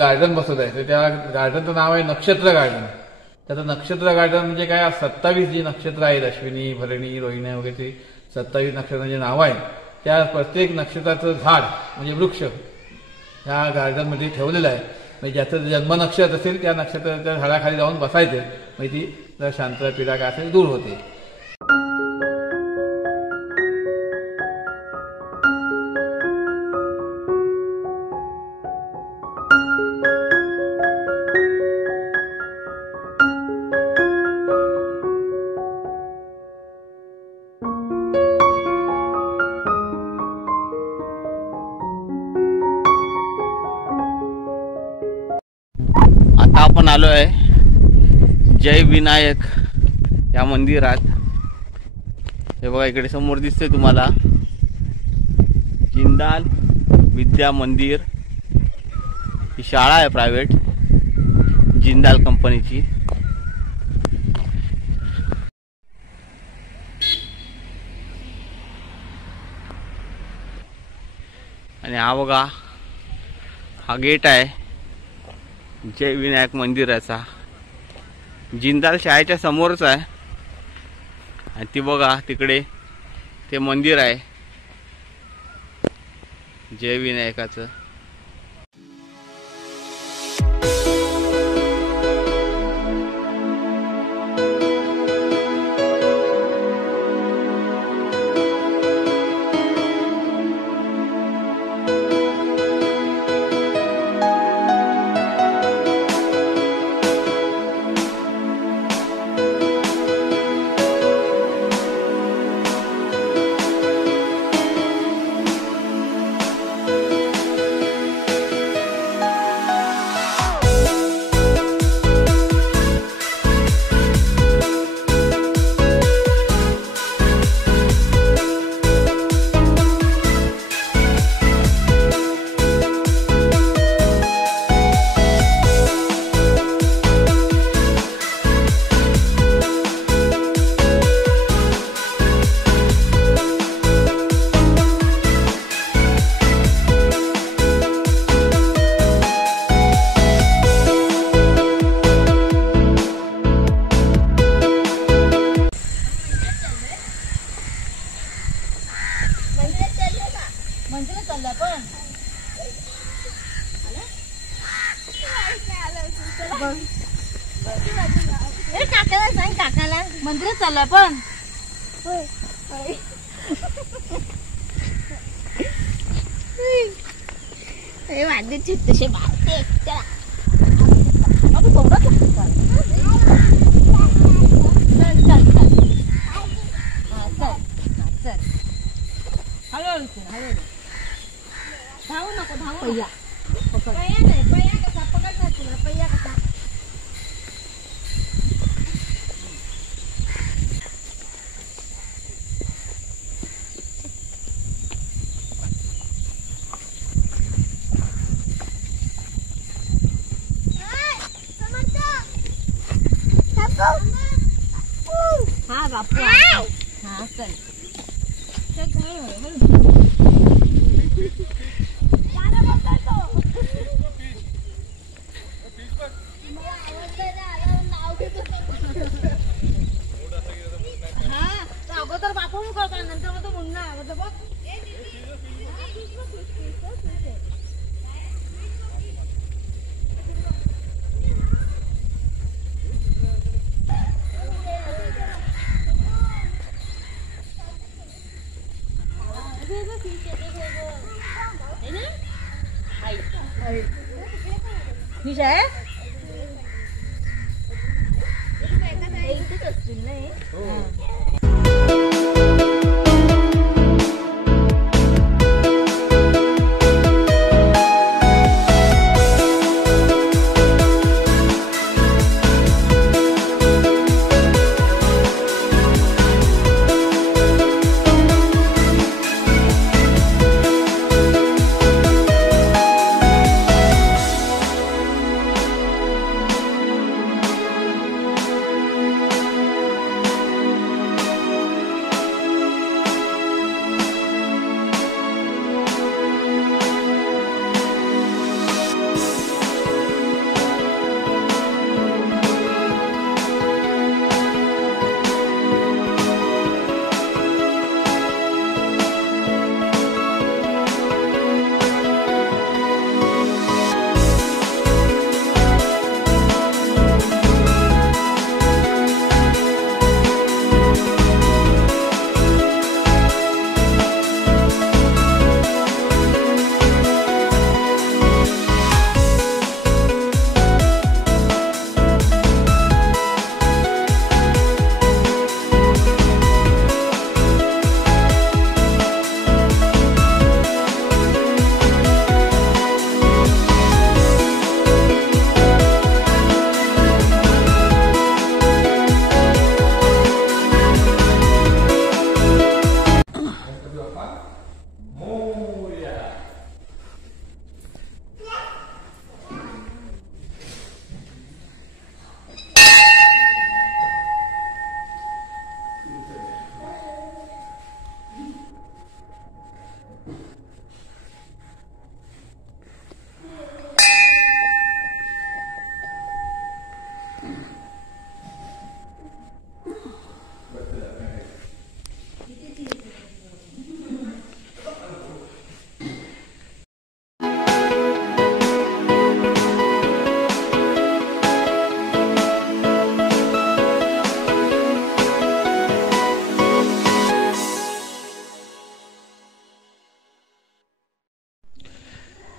Garden बसवत आहे. तर त्या गार्डनचं नाव आहे नक्षत्र गार्डन. त्याचं नक्षत्र गार्डन म्हणजे काय, 27 जी नक्षत्र आहेत, अश्विनी, भरणी, रोहिणी वगैरे 27 नक्षत्रांची नावं आहेत. त्या प्रत्येक नक्षत्राचं झाड म्हणजे वृक्ष ह्या गार्डनमध्ये ठेवलेलं आहे. म्हणजे ज्याचं जन्म नक्षत्र असेल त्या नक्षत्राच्या झाडाखाली जाऊन बसायचं, म्हणजे ती जर शांत पीडा काय असेल दूर होते. आता आपण आलो आहे जय विनायक या मंदिरात. हे बघा इकडे समोर दिसते तुम्हाला जिंदाल विद्या मंदिर. ही शाळा आहे प्रायव्हेट जिंदाल कंपनीची. आणि हा बघा हा गेट आहे जय विनायक मंदिराचा. जिंदाल शाळेच्या समोरच आहे. आणि ती बघा तिकडे ते मंदिर आहे जय विनायकाचं. काकाला मंदिरात चालला पण वाढते तसे मारते. धावू नको धावू पहिया पहिया कसा पकडणार तुला पहिया कसा. हा बापू हा चल हा अगोदर बापू करता नंतर मग तो मुन्ना बघ. फिश आहे इथेच असतील नाही.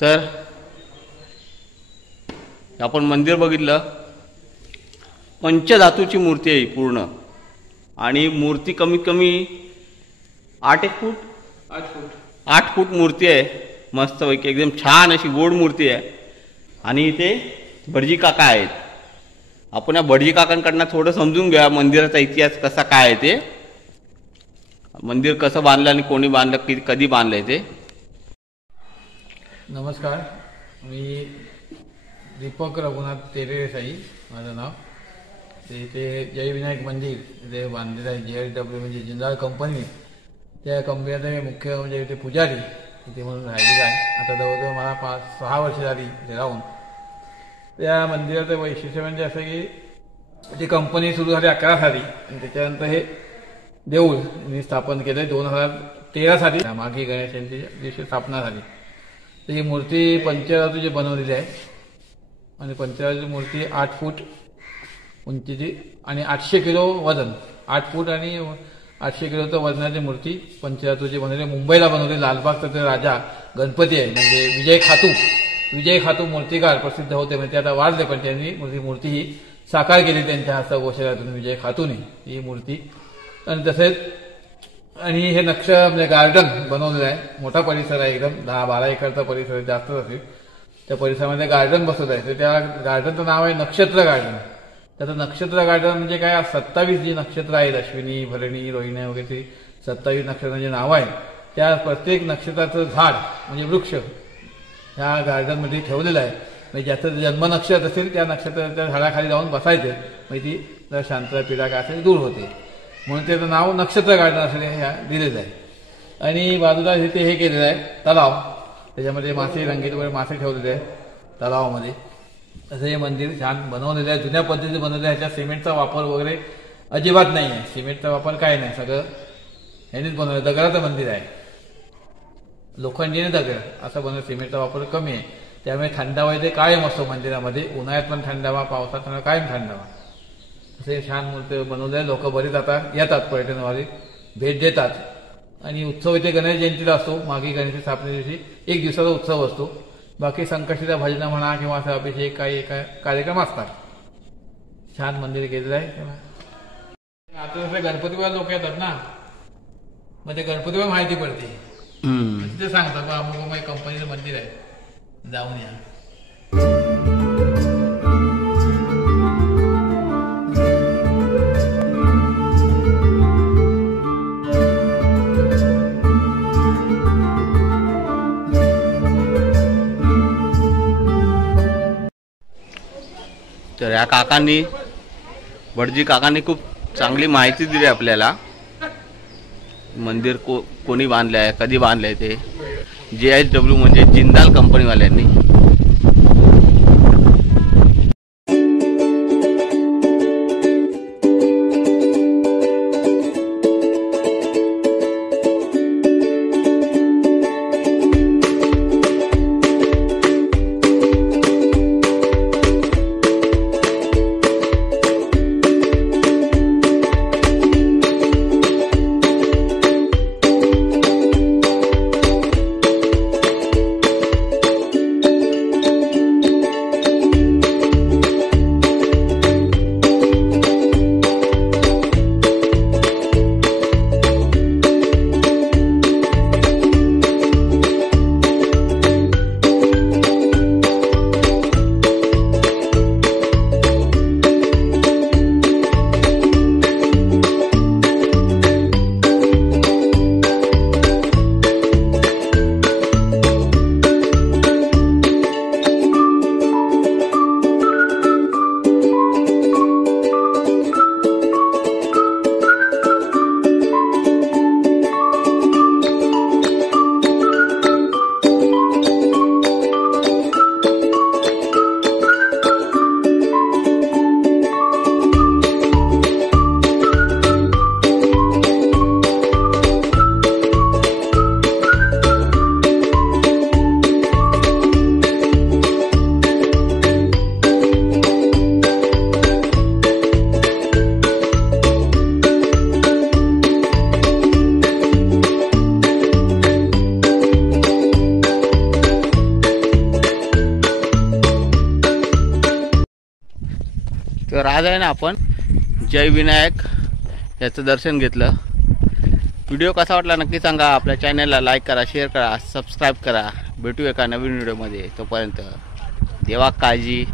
तर आपण मंदिर बघितलं, पंचधातूची मूर्ती आहे पूर्ण, आणि मूर्ती कमीत कमी 8 फूट 8 फूट मूर्ती आहे, मस्तपैकी एकदम छान अशी गोड मूर्ती आहे. आणि इथे भटजी काका आहेत. आपण या भटजी काकांकडनं थोडं समजून घ्या मंदिराचा इतिहास कसा काय आहे, ते मंदिर कसं बांधलं आणि कोणी बांधलं, कधी बांधलंय ते. नमस्कार, मी दीपक रघुनाथ तेरेसाई माझं नाव. ते इथे जय विनायक मंदिर इथे बांधलेलं आहे. JSW म्हणजे जिंदाल कंपनी, त्या कंपनीचा मी मुख्य म्हणजे इथे पुजारी इथे म्हणून राहिलेला आहे. आता जवळजवळ मला 5-6 वर्ष झाली इथे राहून. त्या मंदिराचं वैशिष्ट्य म्हणजे असं की ती कंपनी सुरू झाली 11 साली आणि त्याच्यानंतर हे देऊळ मी स्थापन केलं 2013 साली. माघी गणेश यांची दिवशी स्थापना झाली. तर ही मूर्ती पंचधातूची बनवलेली आहे आणि पंचधातूची मूर्ती 8 फूट उंचीची आणि 800 किलो वजन. 8 फूट आणि 800 किलोचं वजनाची मूर्ती पंचधातूची बनवली. मुंबईला बनवली. लालबागचा ते राजा गणपती आहे म्हणजे विजय खातू मूर्तिकार प्रसिद्ध होते, म्हणजे ते आता वारले, पण त्यांनी मूर्ती ही साकार केली त्यांच्या हस्तकौशल्यातून विजय खातूने ही मूर्ती. आणि तसेच आणि हे म्हणजे गार्डन बनवलेलं आहे. मोठा परिसर आहे, एकदम 10-12 एकरचा परिसर आहे, जास्तच असेल. त्या परिसरामध्ये गार्डन बसवत आहे. तर त्या गार्डनचं नाव आहे नक्षत्र गार्डन. त्याचं नक्षत्र गार्डन म्हणजे काय, 27 जी नक्षत्र आहेत, अश्विनी, भरणी, रोहिणी वगैरे 27 नक्षत्रांचे नाव आहे. त्या प्रत्येक नक्षत्राचं झाड म्हणजे वृक्ष ह्या गार्डनमध्ये ठेवलेलं आहे. म्हणजे ज्याचं जन्म नक्षत्र असेल त्या नक्षत्राच्या झाडाखाली जाऊन बसायचे, म्हणजे ती शांतता पीडा काय असेल दूर होते, म्हणून त्याचं नाव नक्षत्र गार्डन असं ह्या दिलेलं आहे. आणि बाजूला इथे हे केलेलं आहे तलाव, त्याच्यामध्ये मासे, रंगीत वगैरे मासे ठेवलेले आहेत तलावामध्ये. असं हे मंदिर छान बनवलेलं आहे, जुन्या पद्धतीने बनवलेलं आहे. ह्याच्यात सिमेंटचा वापर वगैरे अजिबात नाही आहे. सिमेंटचा वापर काय नाही, सगळं ह्यानेच बनवलं. दगडाचं मंदिर आहे, लोखंडीने दगड असं बनवलं. सिमेंटचा वापर कमी आहे, त्यामुळे थंडावा इथे कायम असतो मंदिरामध्ये. उन्हाळ्यात पण थंडावा, पावसात कायम थंडावा. असे छान मूर्ती बनवले. लोक बरेच आता येतात, पर्यटनवाले भेट देतात. आणि उत्सव इथे गणेश जयंतीला असतो. माघी गणेश स्थापने दिवशी 1 दिवसाचा उत्सव असतो. बाकी संकष्टीचा भजन म्हणा किंवा असं अभिषेक काही कार्यक्रम असतात. छान मंदिर केलेलं आहे. आता जसं गणपतीवर लोक येतात ना, मग ते गणपतीवर माहिती पडते, ते सांगतात बा अमुक कंपनीचं मंदिर आहे, जाऊन या. तर या काकांनी, भटजी काकांनी खूप चांगली माहिती दिली आपल्याला. मंदिर कोणी बांधलं आहे, कधी बांधलं आहे ते. JSW म्हणजे जिंदाल कंपनीवाल्यांनी. तर आज आहे ना आपण जय विनायक याचं दर्शन घेतलं. व्हिडिओ कसा वाटला नक्की सांगा. आपल्या चॅनलला लाईक करा, शेअर करा, सबस्क्राईब करा. भेटू एका नवीन व्हिडिओमध्ये. तोपर्यंत देवा काळजी.